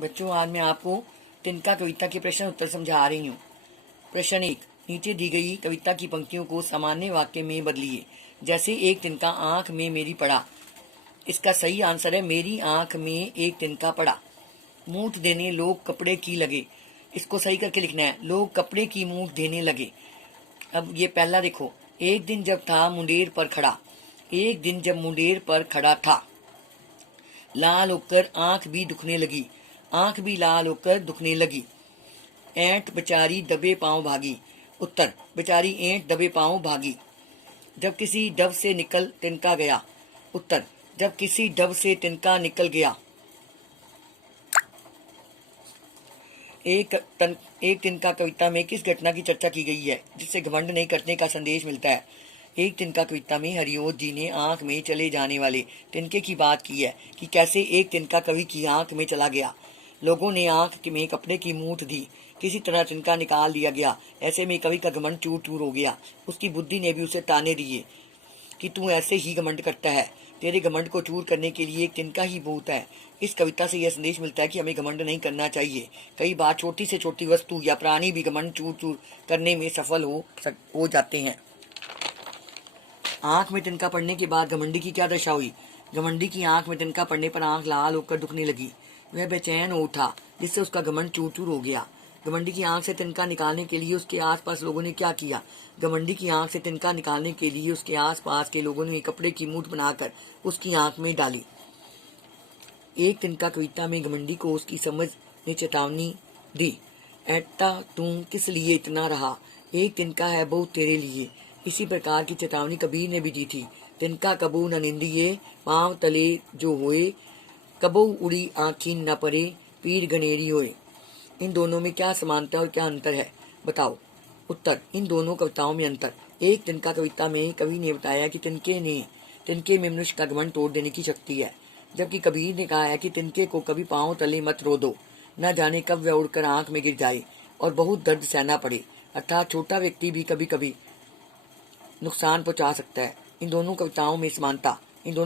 बच्चों, आज मैं आपको तिनका कविता के प्रश्न उत्तर समझा रही हूँ। प्रश्न 1। नीचे दी गई कविता की पंक्तियों को सामान्य वाक्य में बदलिए। जैसे एक तिनका आंख में मेरी पड़ा। इसका सही आंसर है मेरी आंख में एक तिनका पड़ा। मूठ देने लोग कपड़े की लगे। इसको सही करके लिखना है, लोग कपड़े की मूठ देने लगे। अब ये पहला देखो, एक दिन जब था मुंडेर पर खड़ा। एक दिन जब मुंडेर पर खड़ा था, लाल होकर आंख भी दुखने लगी। आंख भी लाल होकर दुखने लगी। ऐंठ बेचारी दबे पांव भागी। उत्तर, बेचारी ऐंठ दबे पांव भागी। जब किसी डब से निकल तिनका गया। उत्तर, जब किसी डब से तिनका निकल गया। एक तिनका कविता में किस घटना की चर्चा की गई है जिससे घमंड नहीं करने का संदेश मिलता है? एक तिनका कविता में हरिओत जी ने आंख में चले जाने वाले तिनके की बात की है कि कैसे एक तिनका कवि की आंख में चला गया। लोगों ने आंख में कपड़े की मूठ दी, किसी तरह तिनका निकाल दिया गया। ऐसे में कवि का घमंड चूर चूर हो गया। उसकी बुद्धि ने भी उसे ताने दिए कि तू ऐसे ही घमंड करता है, तेरे घमंड को चूर करने के लिए एक तिनका ही बहुत है। इस कविता से यह संदेश मिलता है कि हमें घमंड नहीं करना चाहिए। कई बार छोटी से छोटी वस्तु या प्राणी भी घमंड चूर चूर करने में सफल हो जाते हैं। आंख में तिनका पड़ने के बाद घमंडी की क्या दशा हुई? घमंडी की आंख में तिनका पड़ने पर आंख लाल होकर दुखने लगी। वह बेचैन हो उठा, जिससे उसका घमंड चूर चूर हो गया। घमंडी की आंख से तिनका निकालने के लिए उसके आसपास लोगों ने क्या किया? घमंडी की आंख से तिनका निकालने के लिए उसके आसपास के लोगों ने कपड़े की मूठ बनाकर उसकी आंख में डाली। एक तिनका कविता में घमंडी को उसकी समझ ने चेतावनी दी। ऐटा तू किस लिए इतना रहा, एक तिनका है बहुत तेरे लिए। इसी प्रकार की चेतावनी कबीर ने भी दी थी। तिनका कबू न निंदिए, पांव तले जो होए, कबू उड़ी आँखीन न परे, पीर घनेरी होए। इन दोनों में क्या समानता और क्या अंतर है, बताओ। उत्तर, इन दोनों कविताओं में अंतर। एक तिनका कविता में कवि ने बताया कि तिनके में मनुष्य का घमंड तोड़ देने की शक्ति है, जबकि कबीर ने कहा है कि तिनके को कभी पांव तले मत रो दो, न जाने कब वह उड़कर आंख में गिर जाए और बहुत दर्द सहना पड़े। अर्थात छोटा व्यक्ति भी कभी कभी नुकसान पहुंचा सकता है। इन दोनों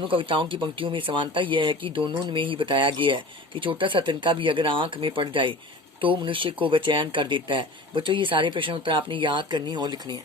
कविताओं की पंक्तियों में समानता यह है कि दोनों में ही बताया गया है कि छोटा सा तिनका भी अगर आंख में पड़ जाए तो मनुष्य को बेचैन कर देता है। बच्चों, ये सारे प्रश्न उत्तर आपने याद करने और लिखने हैं।